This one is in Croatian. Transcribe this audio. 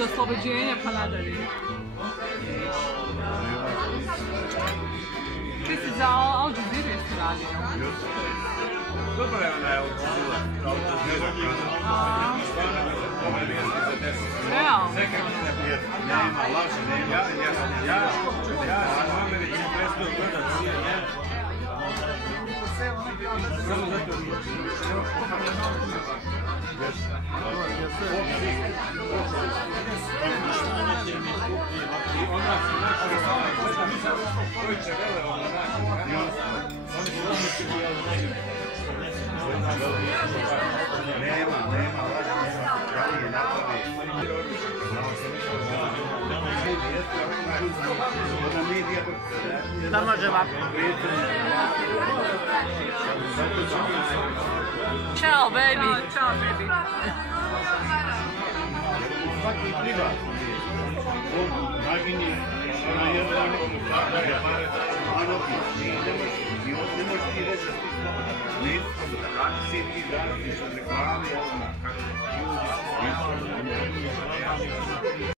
od oslobođenja pa nadalje. Ti si za Al Jazeera jesi radio? Dobro je ona Al Jazeera. Realno? Nema, laži nema. Ja sam u Americi prestao gledat CNN. Samo zato Da može ovako. Ciao baby! Ciao baby! svaki privat naginje na jednu ne možeš ti reći da ti slobodan. Svi ti dani su reklame, kako ljudi